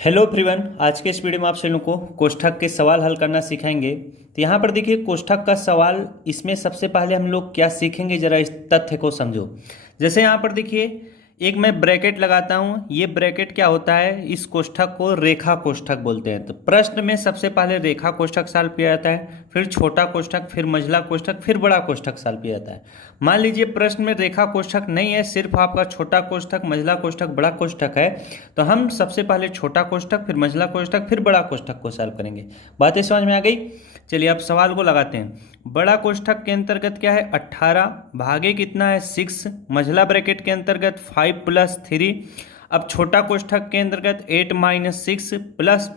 Hello everyone, आज के इस वीडियो में आप सभी लोगों को कोष्ठक के सवाल हल करना सिखाएंगे। तो यहाँ पर देखिए कोष्ठक का सवाल, इसमें सबसे पहले हम लोग क्या सीखेंगे, जरा इस तथ्य को समझो। जैसे यहाँ पर देखिए एक मैं ब्रैकेट लगाता हूँ, ये ब्रैकेट क्या होता है, इस कोष्ठक को रेखा कोष्ठक बोलते हैं। तो प्रश्न में सबसे पहले रेखा कोष्ठक सॉल्व किया जाता है, फिर छोटा कोष्ठक, फिर मंझला कोष्ठक, फिर बड़ा कोष्ठक सॉल्व किया जाता है। मान लीजिए प्रश्न में रेखा कोष्ठक नहीं है, सिर्फ आपका छोटा कोष्ठक, मंझला कोष्ठक, बड़ा कोष्ठक है, तो हम सबसे पहले छोटा कोष्ठक, फिर मंझला कोष्ठक, फिर बड़ा कोष्ठक को सॉल्व करेंगे। बातें समझ में आ गई? चलिए अब सवाल को लगाते हैं। बड़ा कोष्ठक के अंतर्गत क्या है 18, भागे कितना है 6, मंझला ब्रैकेट के अंतर्गत 5 + 3। अब छोटा कोष्ठक के अंतर्गत 8 - 6 प्लस,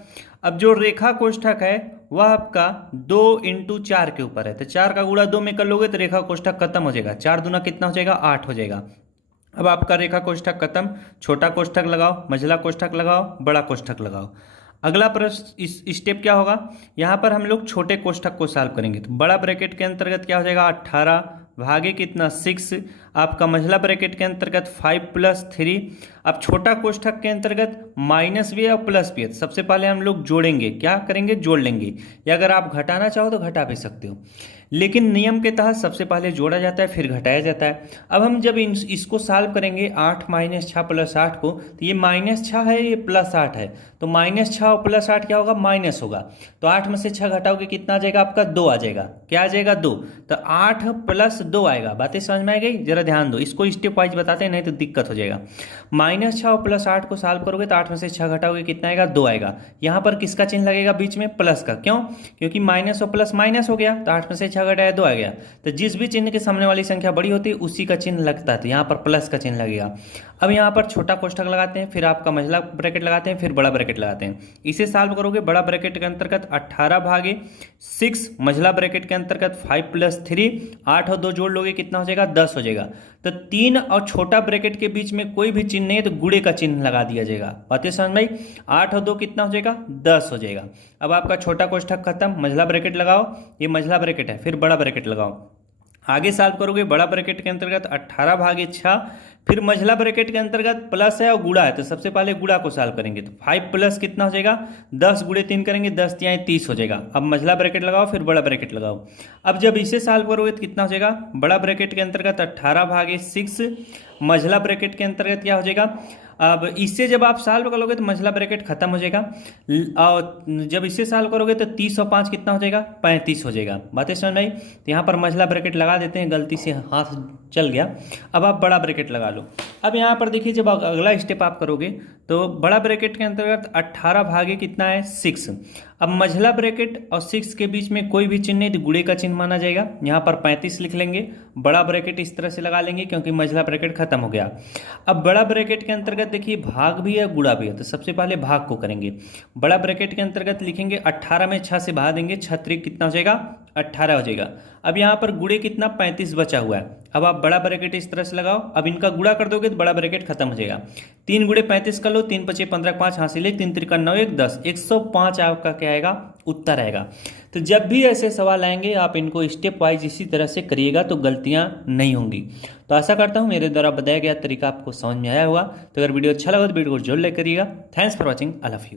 अब जो रेखा कोष्ठक है वह आपका 2 × 4 के ऊपर है, तो 4 का गुणा 2 में कर लोगे तो रेखा कोष्ठक खत्म हो जाएगा। 4 दूना कितना हो जाएगा 8 हो जाएगा। अब आपका रेखा कोष्ठक खत्म, छोटा कोष्ठक लगाओ, मंझला कोष्ठक लगाओ, बड़ा कोष्ठक लगाओ। अगला प्रश्न इस स्टेप क्या होगा, यहाँ पर हम लोग छोटे कोष्ठक को सॉल्व करेंगे। तो बड़ा ब्रैकेट के अंतर्गत क्या हो जाएगा 18, भागे कितना 6, आपका मंझला ब्रैकेट के अंतर्गत 5 + 3। अब छोटा कोष्ठक के अंतर्गत माइनस भी है और प्लस भी है, तो सबसे पहले हम लोग जोड़ेंगे, क्या करेंगे जोड़ लेंगे, या अगर आप घटाना चाहो तो घटा भी सकते हो, लेकिन नियम के तहत सबसे पहले जोड़ा जाता है फिर घटाया जाता है। अब हम जब इसको सॉल्व करेंगे 8 - 6 + 8 को, तो ये -6 है, ये +8 है, तो -6 और +8 क्या होगा माइनस होगा। तो 8 में से 6 घटाओगे कितना आ जाएगा आपका 2 आ जाएगा। क्या आ जाएगा 2, तो 8 + 2 आएगा। बातें समझ में आ गई? जरा ध्यान दो, इसको स्टेप वाइज बताते हैं नहीं तो दिक्कत हो जाएगा। -6 और +8 को सॉल्व करोगे तो 8 में से 6 घटाओगे कितना आएगा 2 आएगा। यहाँ पर किसका चिन्ह लगेगा बीच में प्लस का, क्यों? क्योंकि माइनस और प्लस माइनस हो गया, तो 8 में से 6 घटाया 2 आ गया। तो जिस भी चिन्ह के सामने वाली संख्या बड़ी होती है उसी का चिन्ह लगता है, तो यहाँ पर प्लस का चिन्ह लगेगा। अब यहाँ पर छोटा कोष्ठक लगाते हैं, फिर आपका मंझला ब्रैकेट लगाते हैं, फिर बड़ा ब्रैकेट लगाते हैं। इसे सॉल्व करोगे बड़ा ब्रैकेट के अंतर्गत 18 भागे 6, मंझला ब्रैकेट के अंतर्गत 5 + 3, 8 और 2 जोड़ लोगे कितना हो जाएगा 10 हो जाएगा। तो 3 और छोटा ब्रैकेट के बीच में कोई भी चिन्ह नहीं है तो गुणे का चिन्ह लगा दिया जाएगा। बातें समझ में आई? 8 और 2 कितना हो जाएगा 10 हो जाएगा। अब आपका छोटा कोष्ठक खत्म, मंझला ब्रैकेट लगाओ, ये मंझला ब्रैकेट है, फिर बड़ा ब्रैकेट लगाओ। आगे सॉल्व करोगे बड़ा ब्रैकेट के अंतर्गत 18 भागे 6, फिर मंझला ब्रैकेट के अंतर्गत प्लस है और गुणा है, तो सबसे पहले गुणा को सॉल्व करेंगे। तो 5 + कितना हो जाएगा 10 × 3 करेंगे, 10 × 3 30 हो जाएगा। अब मंझला ब्रैकेट लगाओ, फिर बड़ा ब्रैकेट लगाओ। अब जब इसे सॉल्व करोगे तो कितना हो जाएगा, बड़ा ब्रैकेट के अंतर्गत 18 भागे 6, मंझला ब्रैकेट के अंतर्गत क्या हो जाएगा, अब इससे जब आप सॉल्व करोगे तो मंझला ब्रैकेट खत्म हो जाएगा, और जब इसे सॉल्व करोगे तो 30 और 5 कितना हो जाएगा 35 हो जाएगा। बातें समझ में आई? तो यहाँ पर मंझला ब्रैकेट लगा देते हैं, गलती से हाथ चल गया। अब आप बड़ा ब्रैकेट लगा लो। अब यहाँ पर देखिए जब अगला स्टेप आप करोगे तो बड़ा ब्रैकेट के अंतर्गत 18 भागे कितना है 6। अब मंझला ब्रैकेट और 6 के बीच में कोई भी चिन्ह नहीं तो गुणे का चिन्ह माना जाएगा। यहाँ पर 35 लिख लेंगे, बड़ा ब्रैकेट इस तरह से लगा लेंगे क्योंकि मंझला ब्रैकेट खत्म हो गया। अब बड़ा ब्रैकेट के अंतर्गत देखिए भाग भी है गुणा भी है, तो सबसे पहले भाग को करेंगे। बड़ा ब्रैकेट के अंतर्गत लिखेंगे 18 में 6 से भाग देंगे, 6 कितना हो जाएगा 18 हो जाएगा। अब यहाँ पर गुणे कितना 35 बचा हुआ है। अब आप बड़ा ब्रैकेट इस तरह से लगाओ, अब इनका गुणा कर दोगे तो बड़ा ब्रैकेट खत्म हो जाएगा। 3 × 35 कर लो, 3 × 5 = 15, 5 हासिल 1, 3 × 3 = 9, 1 10, 105 आपका क्या आएगा उत्तर आएगा। तो जब भी ऐसे सवाल आएंगे आप इनको स्टेप वाइज इसी तरह से करिएगा तो गलतियां नहीं होंगी। तो आशा करता हूं मेरे द्वारा बताया गया तरीका आपको समझ में आया होगा। तो अगर वीडियो अच्छा लगा तो वीडियो को जरूर लाइक करिएगा। Thanks for watching, I love you.